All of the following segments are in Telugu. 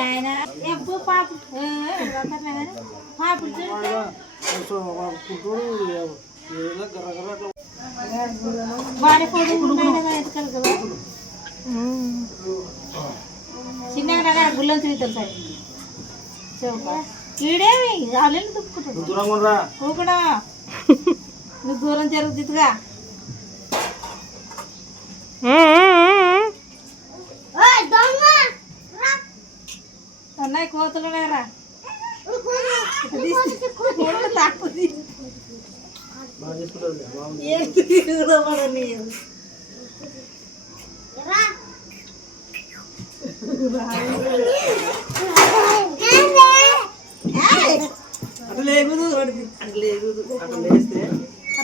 ఆయన ఎప్పుడు పాప పాప చిన్నగా గుళ్ళని తిరుగుతారు సార్ ఈడేమి వాళ్ళని దుక్కుంటాడు కూడా నువ్వు దూరం జరుగుతుందిగా అన్నయ్య కోతలు రా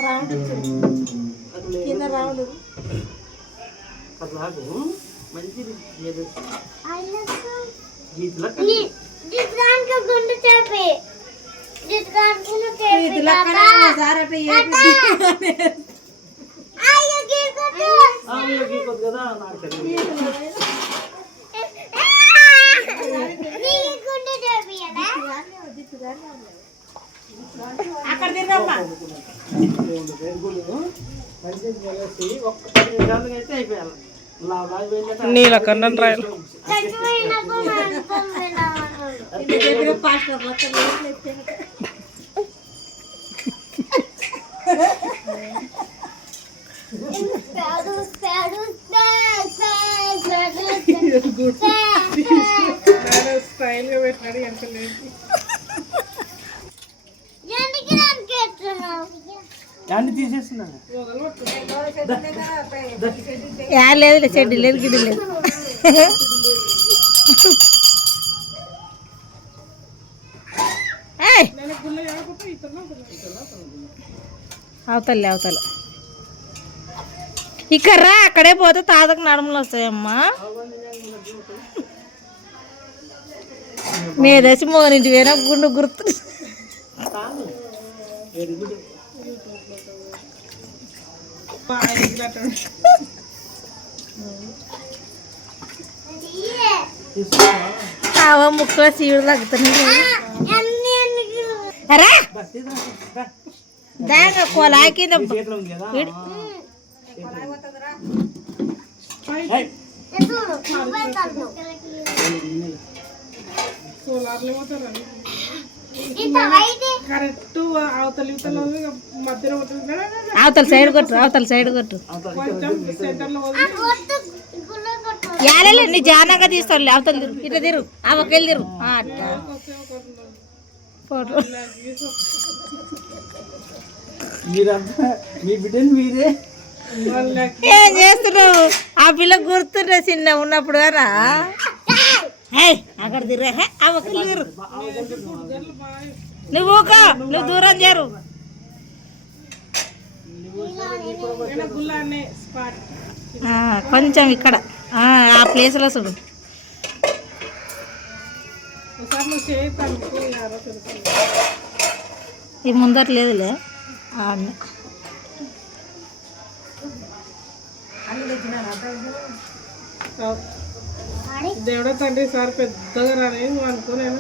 రౌండ్ కింద రౌండ్ మంచిది కదా అక్కడ తిన్నమ్మా ఒక్క 10 నిమిషాలు అయితే అయిపోయాలి నీళ్ళ కన్నా రాయలు స్టైల్గా పెట్టాడు ఎంత లేదు తీసేస్తున్నాను లేదు చెడ్డి లేదు గిడ్డి లేదు అవతలే అవతల ఇక్కడ రా అక్కడే పోతే తాతకు నడుములు వస్తాయమ్మా మీదేసి మోనింటి వేరే గుండు గుర్తు ముక్కలో చీడు తగ్గుతున్నాయి దాగా కొలాయి కింద కరెక్ట్ అవతల సైడ్ కొట్టు అవతల సైడ్ కొట్టు యాలే నీ జానంగా తీస్తాను అవతల తిరు ఇట్లా తిరు ఆ ఒకెళ్ళి తిరు అట్లా ఫోటో ఏం చేస్తున్నావు ఆ పిల్ల గుర్తుండే చిన్న ఉన్నప్పుడు కదా అక్కడ తిరు ఆ ఒకెళ్ళి తిరు నువ్వు నువ్వు దూరం చేరు కొంచెం ఇక్కడ ఆ ప్లేస్లో చూడు ఈ ముందర లేదులే దేవుడా తండ్రి సార్ పెద్దగా రాని అనుకోలేను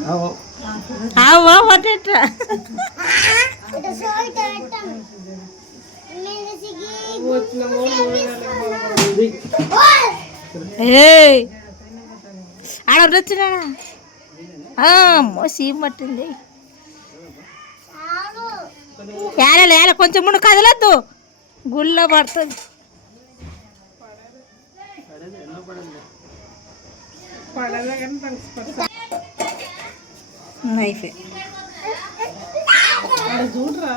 ఆడొచ్చినా సీమ్ పట్టింది ఏల కొంచెం ముందు కదలొద్దు గుళ్ళో పడుతుంది నైఫ్ చూడరా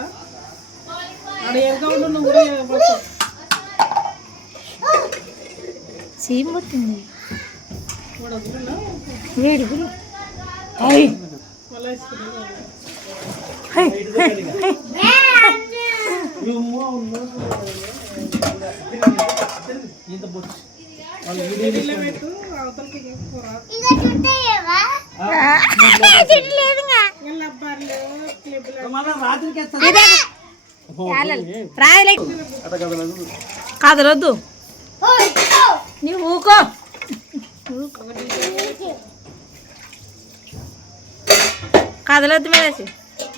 సీమ్ పట్టింది వేడి కదలొద్దు నువ్వు ఊకో కదలొద్దు మీద వేసి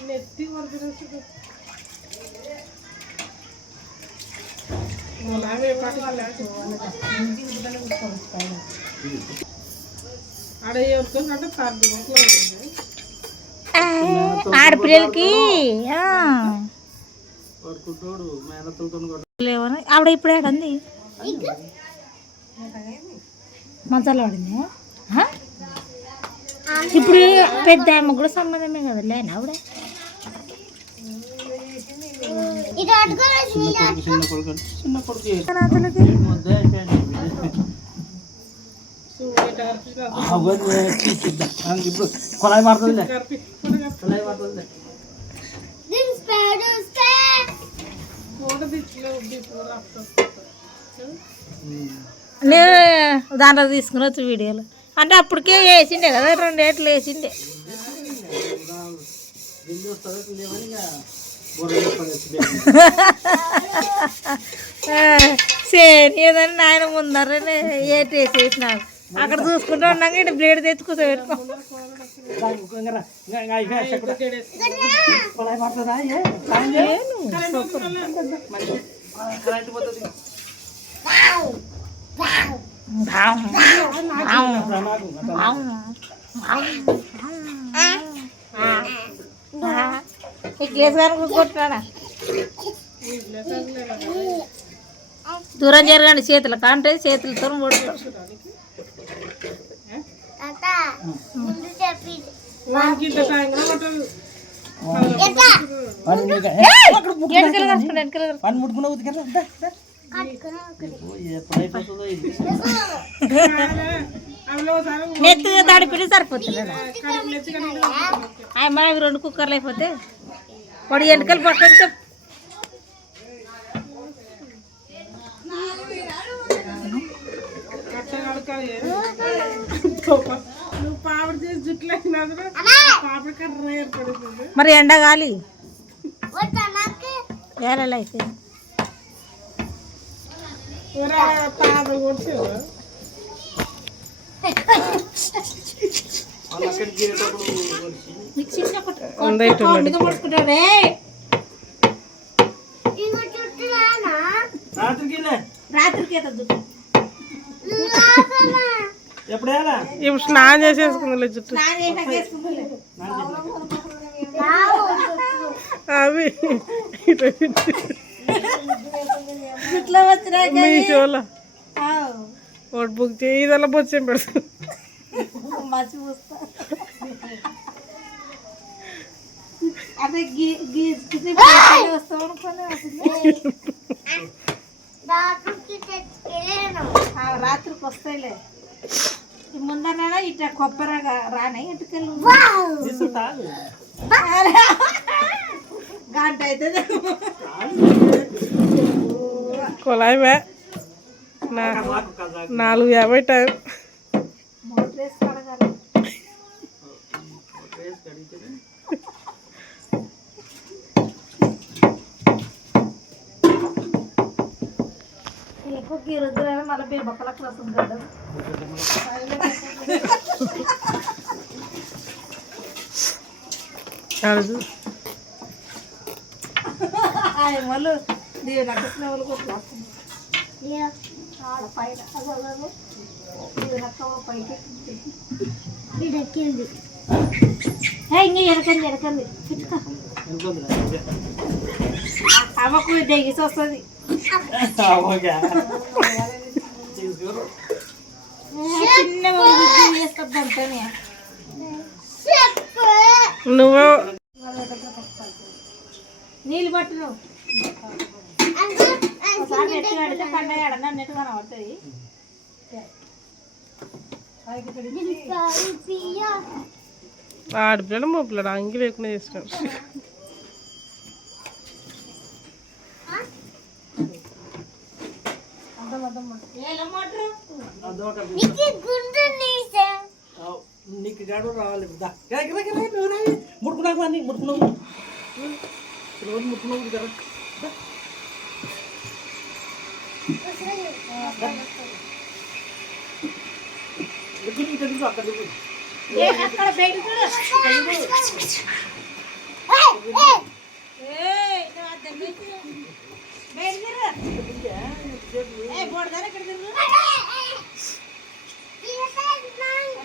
నెత్తి కొడుతుంది ఆడ ఎవరికంటే తాడు ఆడపిల్లలకి కొట్టుకుంటాడు మేనత్తలతో లేవని ఆవిడ ఇప్పుడు ఏడంది మంచాలు పడింది ఇప్పుడు పెద్ద ఆమె కూడా సంబంధమే కదా లేని ఆవిడ చిన్న కొడుకు చిన్న కొడుకు ఇప్పుడు కొలాయి మారుతుంది కొలాయి మారుతుంది నేను దాంట్లో తీసుకుని వీడియోలో అంటే అప్పటికే వేసిండే కదా 2 ఏట్లు వేసిండే సేని ఏదని నాయన ముందరనే ఏటి వేసేసినాడు అక్కడ చూసుకుంటూ ఉన్నాక ఇటు బ్లేడ్ తెచ్చుకుంటూ పెట్టుకో గ్లాస్ కొట్టినాడా దూరం జరగండి చేతులు కాంటే చేతులతో కొడుతారు నెత్తిగా తడిపిడి సరిపోతుంది అవి 2 కుక్కర్లు అయిపోతే వాడు ఎంటకలు పక్కన మరి ఎండ గాలి ఏలలు అయితే రాత్రికి ఇప్పుడు స్నానం చేసేసుకుంది జుట్టు అవి మీషోలో ఒకటి బుక్ చేయి ఇదల్లా బొచ్చేం పెడతాను అదే వస్తాం రాత్రికి వస్తాయిలే ముందర ఇట్లా కొబ్బరిగా రానే ఎంటుకెళ్ళు గంట అవుతుంది కొలాయి 4:50 టైం మళ్ళీ బేబక్కలకు వస్తుంది కదా వాళ్ళు దీని అక్కడ వాళ్ళు కొట్టుకొస్తుంది పైన పైకి ఇంకా ఎరకంది చుట్టుకో అమ్మకు దెగిసి వస్తుంది నువ్వు నీళ్ళు పట్టు ఒకసారి నెట్టు కడితే పండగ ఎడన్నా నెట్టు కనబడుతుంది ఆడిపిల్లడు మూపిల్లడు అంగి లేకుండా చేస్తున్నాడు నీకు గడువు రావాలి ముడుకున్నాకు అన్ని ముడుకున్నావు రోజు ముడుకున్నావు కదా అక్కడ బయట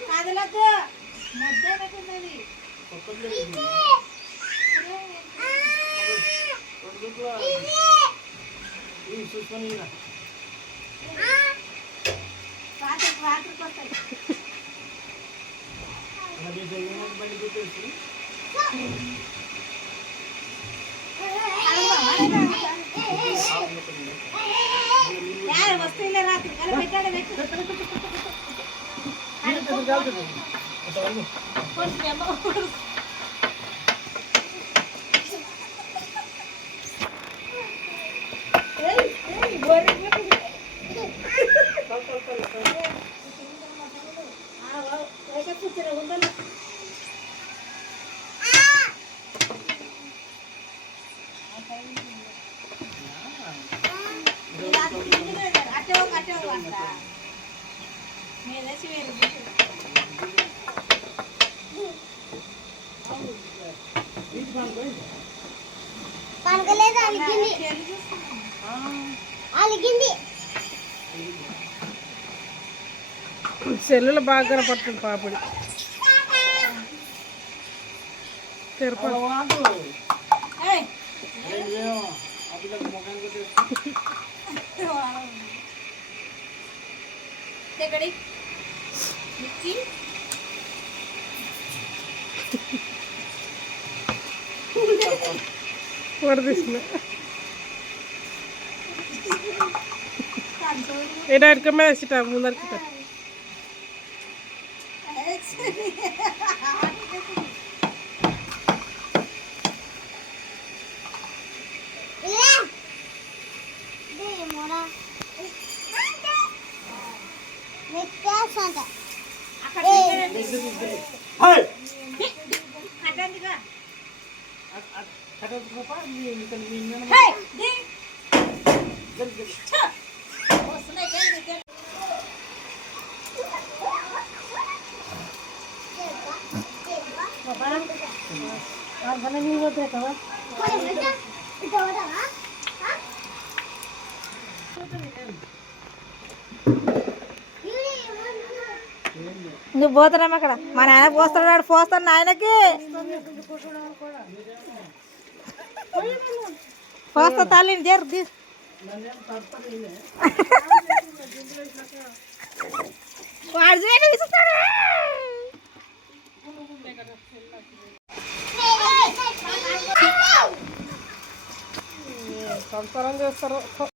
కాదలకు మధ్యాహ్నది చూసుకొని రాత్రికి వస్తాయి బండి చూపేసి వస్తే రాత్రి అలా పెట్టాడు సెల్లులో బాగా కనపడుతుంది పాపిడి తిరుపతి వరదీసిన ఏడా ఇటుకమే వేసిట ముందరికి నువ్వు పోతున్నాం అక్కడ మా నాయన పోస్తున్నాడు పోస్తాను నాయనకి పోస్తా తల్లిని జరుగు వాడు విసుస్తాడు సంసారం చేస్తారు